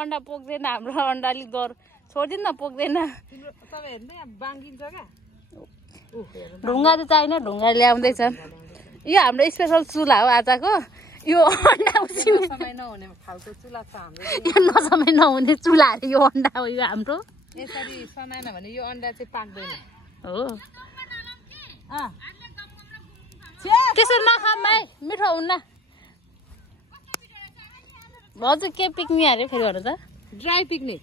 अन्डा पोक्दैन हाम्रो अन्डा अलिक डर छोडिदिनु न पोक्दैन ढुङ्गा त चाहिने ढुङ्गा ल्याउँदैछ यो हाम्रो स्पेसल चुल्हा हो आजको यो अन्डा उसिन्ने समय नहुने खालको चुल्हा छ हाम्रो यो नसमय नहुने चुल्हा यो अन्डा हो यो हाम्रो यसरी समाएन भने यो अन्डा चाहिँ पाक्दैन हो त्यसो नखाम भाइ मिठो हुन्न हजुर के पिकनिक अरे फेरि भन्नु त ड्राई पिकनिक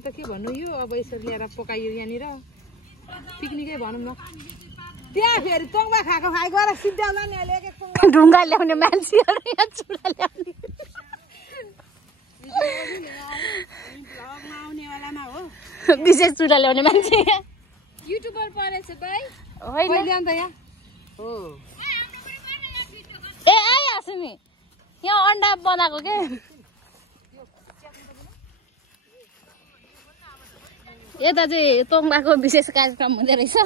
त के भन्नु यो अब यसरी ल्याएर पकाइयो यहाँनिर पिकनिकै भनौँ न त्यहाँ फेरि तोङमा खाएको गएर सिद्ध्याउला नि ढुङ्गा ल्याउने मान्छेहरू यहाँ चुल्हा ल्याउने विशेष चुल्हा ल्याउने मान्छे युट्युबर परेछ भाइ होइन त यहाँ हो ए आइहाल्छु नि यहाँ अन्डा बनाएको के यता चाहिँ तोङबाको विशेष कार्यक्रम हुँदो रहेछ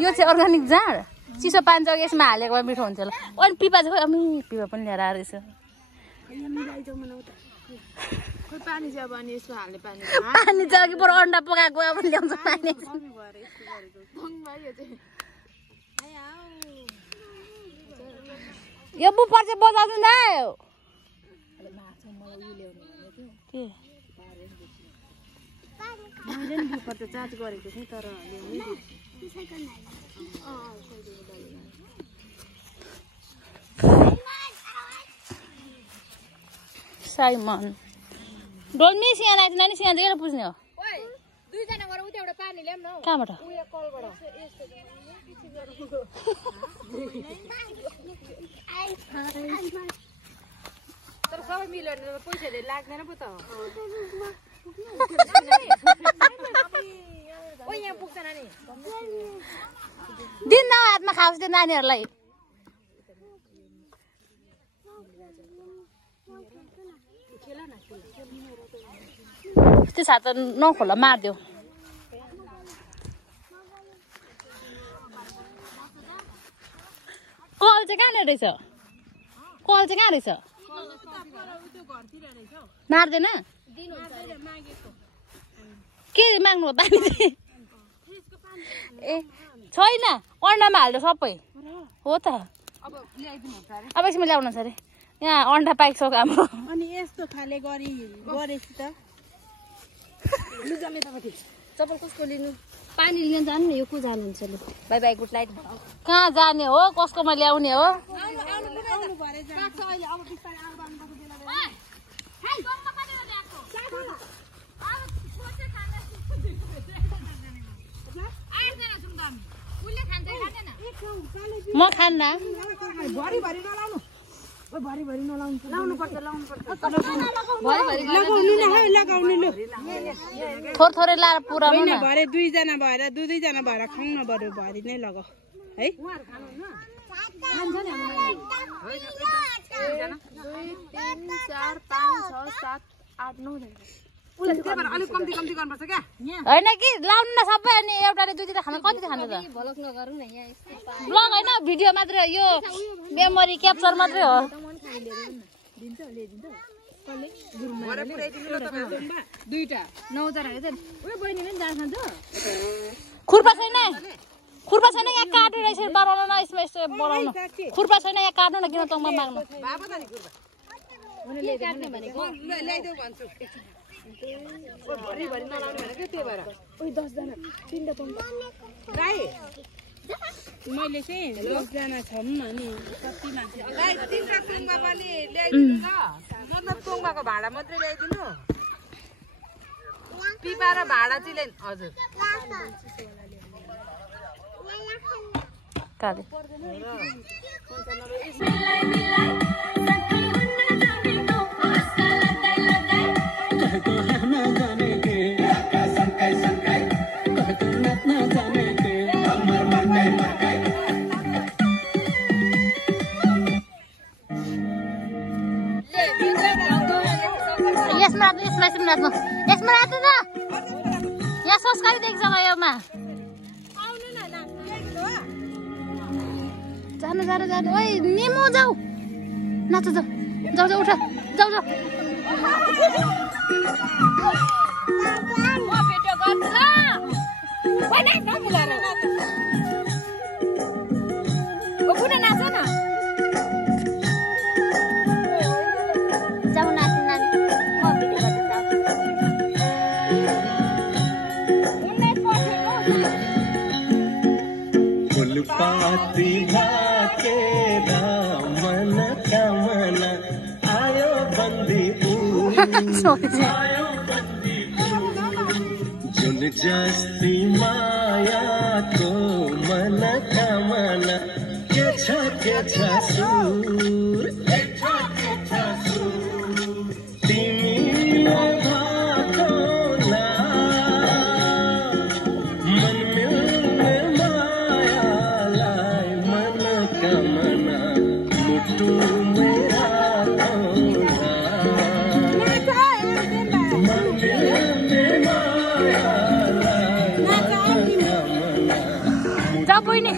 यो चाहिँ अर्ग्यानिक जाँड चिसो पानी चाहिँ यसमा हालेको भए मिठो हुन्छ होला अनि पिपा चाहिँ अनि पिपा पनि ल्याएर आएर रहेछ पानी चाहिँ अघि बरु अन्डा पकाएको अब ल्याउँछ पानी यो बुपर चाहिँ बजाउँछु न बुपर त चार्ज गरेको थिएँ तर साइमन डोल्मी सिया आएको नानी सिया चाहिँ पुज्ने हो दुईजना गएर उता एउटा पानी ल्याउँ न कहाँबाट तर सबै मिलेर पैसा धेरै लाग्दैन पो त यहाँ पुग्छ नानी दिन न हातमा खाओस् त्यो नानीहरूलाई त्यो साथ नखोला मारिदेऊ कल चाहिँ कहाँ रहेछ कल चाहिँ कहाँ रहेछ मार्दैन के माग्नु हो पानी चाहिँ ए छैन अन्डामा हाल्छ सबै हो त अब यसमा ल्याउनु छ अरे यहाँ अन्डा पाइसक्यो हाम्रो अनि यस्तो खाले गरेपछि त चप्पल कसको लिनु पानी लिन जानु नि यो को जानुहुन्छ लु बाई बाई गुड नाइट कहाँ जाने हो कसकोमा ल्याउने हो म खान्न थोरै लाएर पुऱ्याउनु न भरे दुईजना भएर दुईजना भएर खाउँ न बरु भरि नै लगाऊ है 2 3 4 5 6 7 8 9 होइन कि लाउनु न सबै अनि एउटाले दुईटा खाना कति खानु त भ्लग होइन भिडियो मात्रै यो मेमोरी क्याप्चर मात्रै हो खुर्पा छैन यहाँ काट्नु रहेछ बनाउनु न यसमा यस्तो बनाउनु खुर्पा छैन यहाँ काट्नु न किन तँमा माग्नु मैले चाहिँ 10 जना छौँ अनि कति मान्छे तिनवटा टुङमा पनि ल्याइदिनु ल मतलब टुङमाको भाडा मात्रै ल्याइदिनु पिपा र भाडा चाहिँ ल्याइ हजुर काले यसमा राख्नु यहाँ सब्सक्राइब देख्छ योमा जानु जानु जानु ओइ नेमो जाऊ नाच जाऊ जाऊ जाऊ उठ जाऊ जाऊ फुलपाती भाकेरा मन कामना आयो बन्दी जुन जस्ती मायाको मन कामना के छ सुर तिमी भएको ना मन मिल्ने मायालाई मन कामना मुटु मेरा बहिनी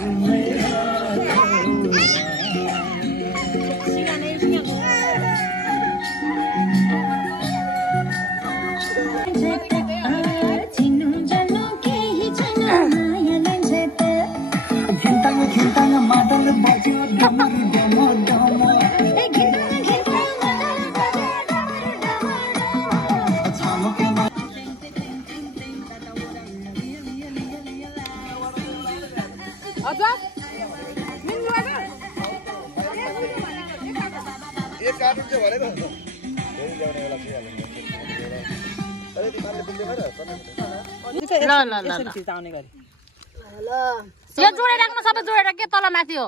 यो जोडे राख्नु सबै जोडेर के तल माथि हो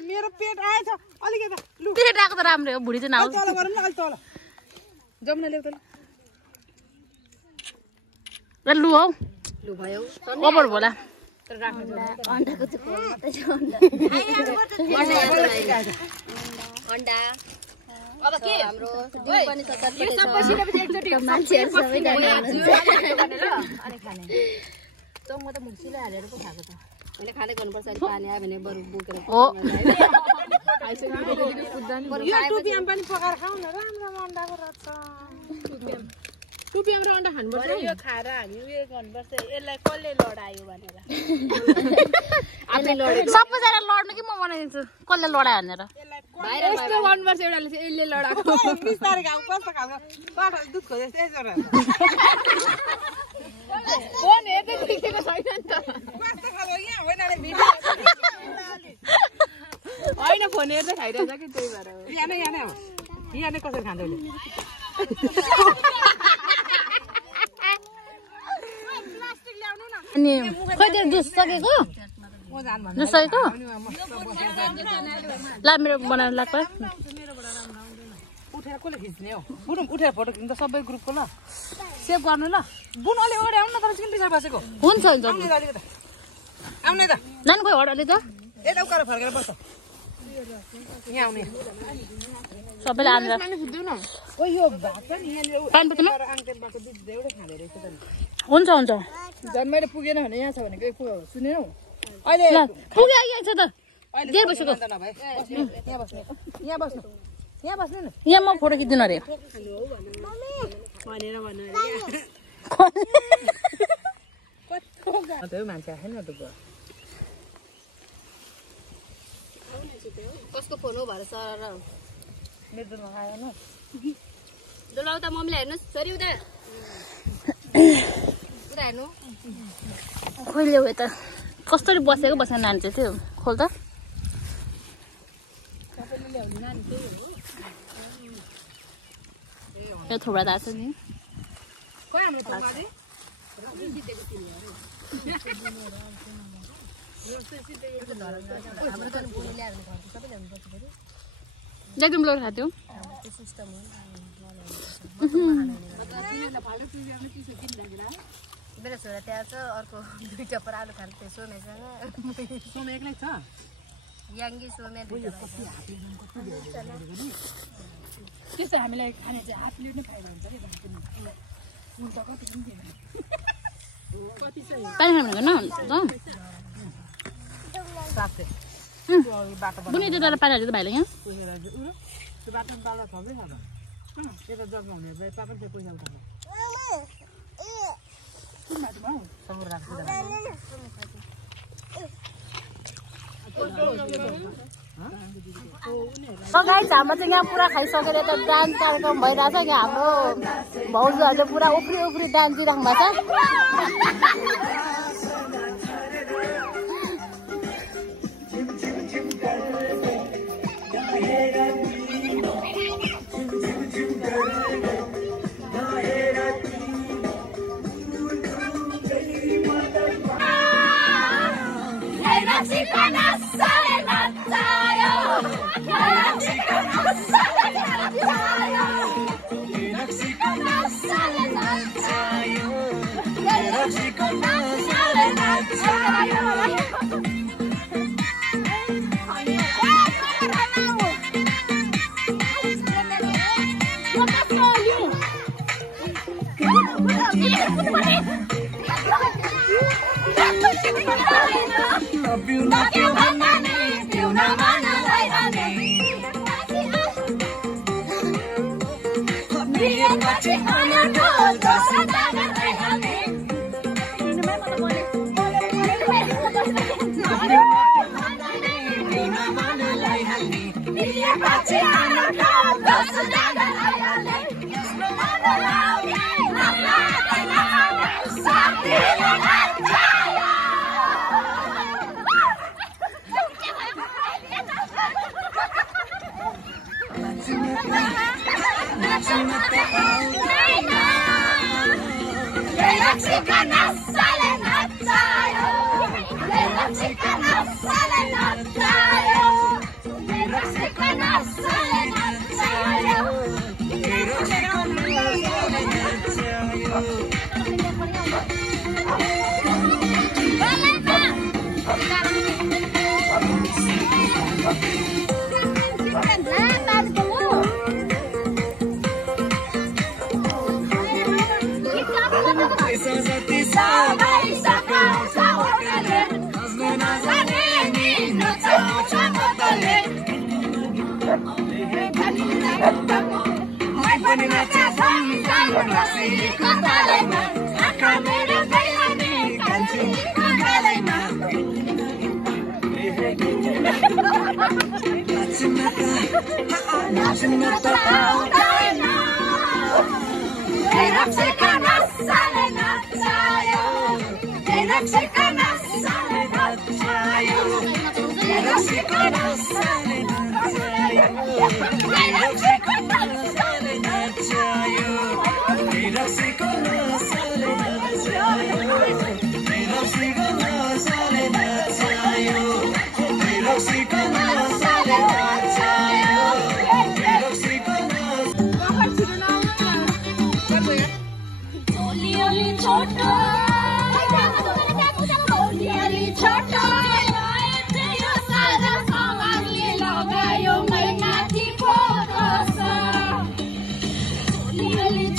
मेरो पेट आएछ अलिकति पेट आएको त राम्रो हो भुडी चाहिँ नआउ तल गरौँ न अलि तल जम्न ल्याउ त लु हौ लु भयो ओभर होला अन्डाको चाहिँ खोल मात्रै छ अन्डा अब के हाम्रो दिउ पनि सबै मान्छेहरु सबै जाने अनि खाने त म त मुक्सिले हालेर पो खाएको त हैन खाँदै गर्नुपर्छ अनि पानी आयो भने बरु बोकेर हो यो टुपियाम पनि पकाएर खाऊ न राम्रो अन्डाको रस टुपियाम र अन्डा खानुपर्छ यो खाएर हामी उयो गर्नुपर्छ यसलाई कसले लडायो भनेर आफै लड्यो सबैजना लड्नु कि म बनाइदिन्छु कसले लडायो भनेर यस्तो गर्नुपर्छ एउटाले चाहिँ यसले लडाएको बिस्तारै खाऊ कस्तो खालको कठहल दुध खोजेछ यसो फोन हेर्दै देखेको छैन नि त कस्तो खालको यहाँ होइन भिडियो होइन फोन हेर्दै खाइरहेछ कि त्यही भएर हो यहाँ नै कसरी खाँदै अनि खै त्यो जुस सकेको जुस सकेको ला मेरो बनाएर लाग्छ उठेर कसले खिच्ने हो बुढो उठेर फोटो खिच्नु त सबै ग्रुपको ल सेभ गर्नु ल बुन अलि अगाडि आउनु न तर किन पछाडि बसेको हुन्छ हुन्छ आउने त नानी खोइ हड अलि त यता उकालो फर्केर बस्छ यहाँ आउने सबैले आएर ओ यो भात पनि यहाँनिर पानी पुग्नु आङटेलबाट दुध एउटै खाँदै रहेछ त हुन्छ हुन्छ झन् मैले पुगेन भने यहाँ छ भनेको सुनेनौ अहिले पुग्यो आइहाल्छ त डेढ बजेको नभए यहाँ बस्नु यहाँ बस्नु यहाँ बस्नु न यहाँ म फोटो खिच्दिनँ अरे भनेर भन्नु मान्छे आएन डुब्बो कसको फोन हो भएर सर मेरो दुधमा आएन डोलाउ त मम्मीले हेर्नुहोस् छोरी उता उता हेर्नु खोइले हो यता कस्तरी बसेको बसेको नानी चाहिँ त्यो खोल त यो थोडा दाछ नि एकदम लोड खाथ्यो मेरो छोरा त्यहाँ छ अर्को दुईटा पर आलु खानु त्यो सोमेसँग सोमे एक्लै छ याङ्गी सोमे त्यस्तो हामीलाई खाने चाहिँ हाफ प्लेट नै फाइदा हुन्छ रे उल्ट कति पनि दिएन कति चाहिँ पानी खानु भनेको न साथै बुनि त्यो तर पानी हाल्यो भाइले यहाँ त्यो बाटो बाल्दा थप्दै खाँदा त्यता जग्गा हुने भए पापा त्यो पैसा उठाउँछ गाइस हाम्रो चाहिँ यहाँ पुरा खाइसकेर त डान्स कार्यक्रम भइरहेछ कि हाम्रो भाउजूहरूले पुरा उफ्री उफ्री डान्स दिइराख्नु भएको छ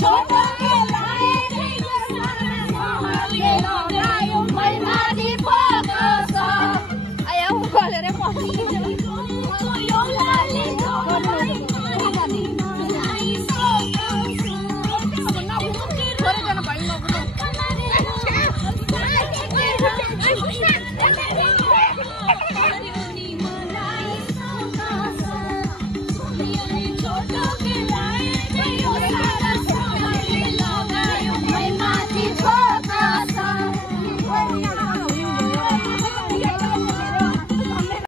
छोटा